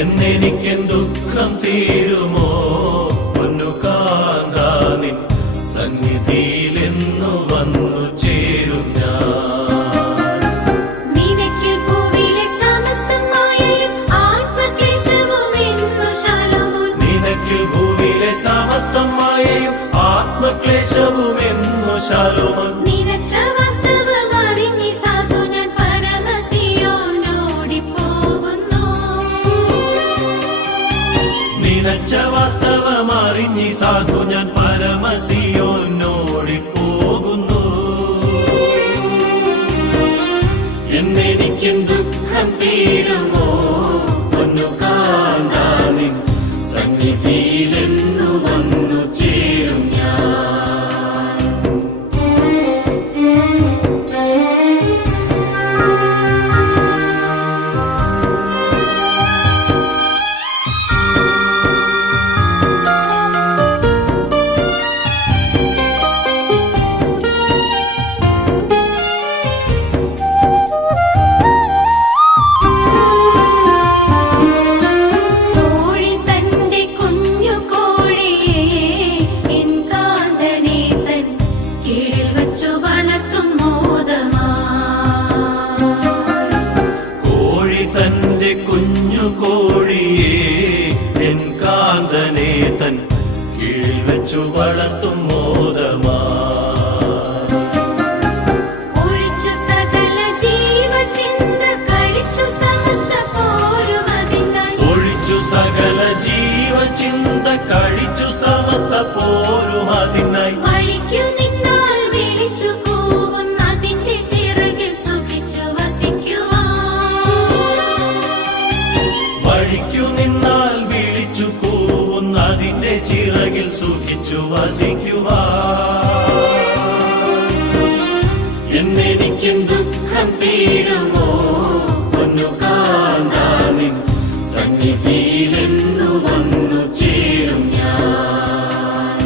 എന്നെനിക്കെൻ ദുഃഖം തീരുമോ പൊന്നു കാന്താ നിൻ സന്നിധിയിൽ എന്നു വന്നു ചേരും ഞാൻ. നിനക്കിൽ ഭൂവിലെ സമസ്ത മായയും ആത്മക്ലേശവും എന്നു ശാലോമോൻ. നിനക്കിൽ ഭൂവിലെ സമസ്ത മായയും ആത്മക്ലേശവും എന്നു ശാലോമോൻ. നിനച്ച വാസ്തവം അറിഞ്ഞി സാധു ഞാൻ പരമസിയോനോടിപ്പോകുന്നു. നിനച്ച വാസ്തവം അറിഞ്ഞി സാധു ഞാൻ പരമസിയോനോടിപ്പോകുന്നു. എന്നെനിക്കും ദുഃഖം തീരുമോ പൊന്നു കാന്താ നിൻ സന്നിധിയിലെന്നു വന്നു ചേരും ഞാൻ. തന്റെ കുഞ്ഞു കോഴിയെ എൻ കാന്തനെ തൻ കീഴിൽ വെച്ചു വളർത്തും മോദമാ. ഒഴിച്ചു സകല ജീവചിന്ത കഴിച്ചു സമസ്ത പോരും അതിനായി. ഒഴിച്ചു സകല ജീവചിന്ത കഴിച്ചു സമസ്ത പോരും അതിനായി. വഴിക്കു നിന്നാൽ വിളിച്ചു കൂവുന്ന അതിന്റെ ചിറകിൽ സുഖിച്ചു വസിക്കുവാൻ. വഴിക്കു നിന്നാൽ വിളിച്ചു കൂവുന്ന അതിന്റെ ചിറകിൽ സുഖിച്ചു വസിക്കുവാൻ. എന്നെനിക്കും ദുഃഖം തീരുമോ പൊന്നു കാന്താ നിൻ സന്നിധിയിലെന്നു വന്നു ചേരും ഞാൻ.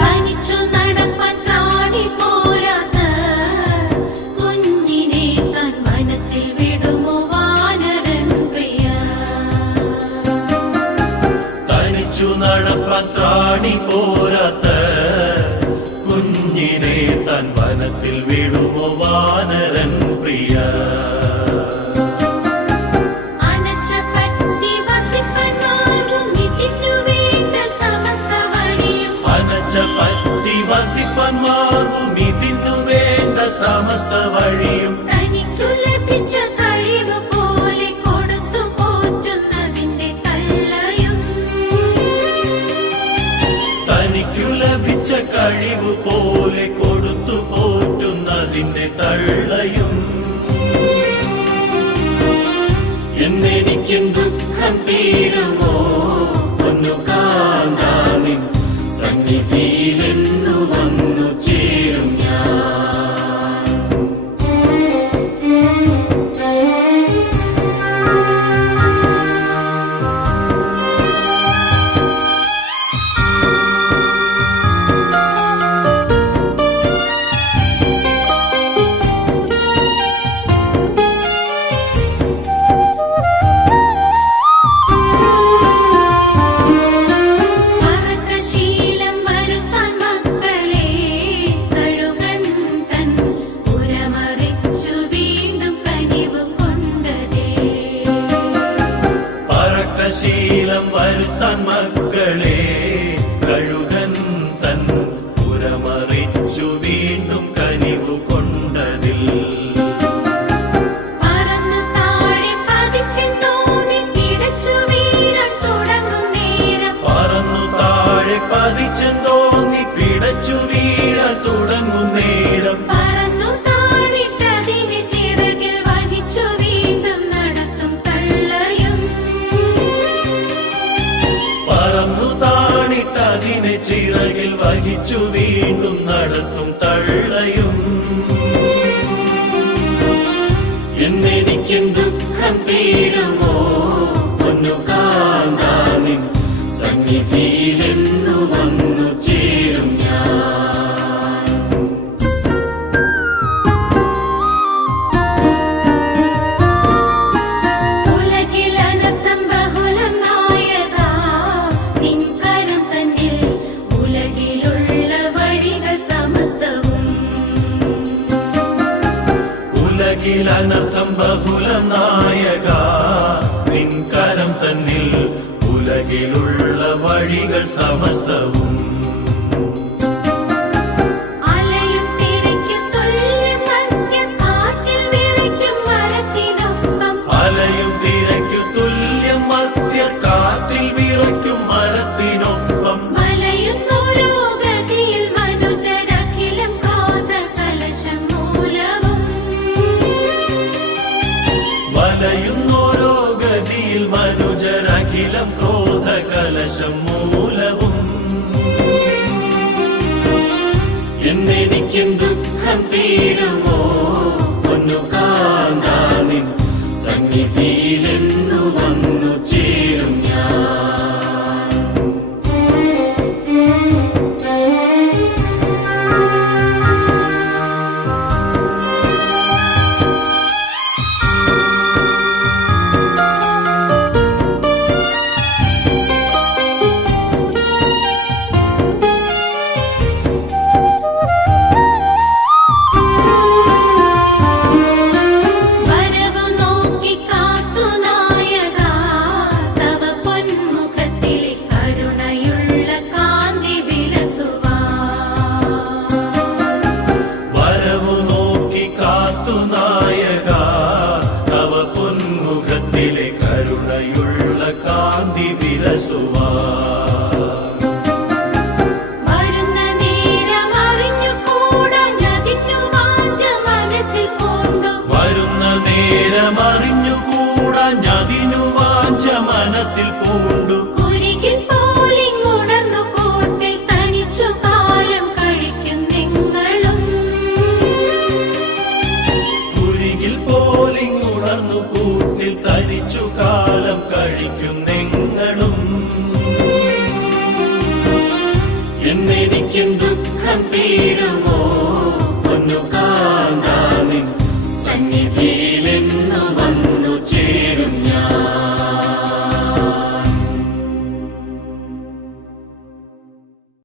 തനിച്ചു നടപ്പാൻ ത്രാണി പോരാത്ത കുഞ്ഞിനെ താൻ വനത്തിൽ വിടുമോ വാനരൻ പ്രിയ. തനിച്ചു നടപ്പാൻ ത്രാണി പോരാത്ത കുഞ്ഞിനെ താൻ വനത്തിൽ വിടുമോ വാനരൻ പ്രിയ. അനച്ച പറ്റി വസിപ്പൻ മാർഗം ഇതിനു വേണ്ട സമസ്ത വഴിയും. അനച്ച പറ്റി വസിപ്പൻ മാർഗം ഇതിനു വേണ്ട സമസ്ത വഴിയും. തനിക്കു ലഭിച്ച കഴിവ് പോലെ കൊടുത്തു പോറ്റുന്നതിന്റെ തള്ളയും. തനിക്കു ലഭിച്ച കഴിവ് പോലെ കൊടുത്തു പോറ്റുന്നതിന്റെ തള്ളയും. എന്നെനിക്കും ദുഃഖം തീരുമോ പൊന്നു കാന്താ നിൻ സന്നിധിയിലെന്നു വന്നു ചേരും ഞാൻ. മറക്കശീലം വരുത്താൻ മക്കളെ കഴുകൻ തൻ പുരമറിച്ചു വീണ്ടും കനിവ് കൊണ്ടതേ. പറക്കശീലം വരുത്താൻ മക്കളെ കഴുകൻ തൻ പുരമറിച്ചു വീണ്ടും കനിവു കൊണ്ടതിൽ. പറന്നു താഴെ പതിച്ചെന്നോതി പിടച്ചു വീഴാൻ തുടങ്ങും നേരം. പറന്നു താഴെ പതിച്ചെന്തോന്നി പിടച്ചു വീഴാൻ തുടങ്ങും നേരം. പറന്നു താഴിട്ടതിനെ ചിറകിൽ വഹിച്ചു വീണ്ടും നടത്തും തള്ളയും. പറന്നു താണിട്ടതിനെ ചിറകിൽ വഹിച്ചു വീണ്ടും നടത്തും തള്ളയും. എന്നെനിക്കും ദുഃഖം തീരുമോ പൊന്നു കാന്താ നിൻ സന്നിധിയിലെന്നു വന്നു ഗതിയിൽ അനർത്ഥം ബഹുലം നായക നിൻകരം തന്നിൽ ഉലകിലുള്ള വഴികൾ സമസ്തവും അലയും തിരയ്ക്കും തുല്യം മധ്യകാറ്റിൽ വിറയ്ക്കും മരത്തിനൊപ്പം അലയും തിരയ്ക്കു തുല്യം മധ്യകാറ്റിൽ വിറയ്ക്കും മരത്തിനൊപ്പം വലയുന്നോരോ ഗതിയിൽ മനുജരഖിലം ക്രോധകലശം മൂലവും വലയുന്നോരോ ഗതിയിൽ മനുജരഖിലം ക്രോധകലശം മൂലവും എന്നെനിക്കും ദുഃഖം തീരുമോ പൊന്നു കാന്താനിൻ സന്നിധി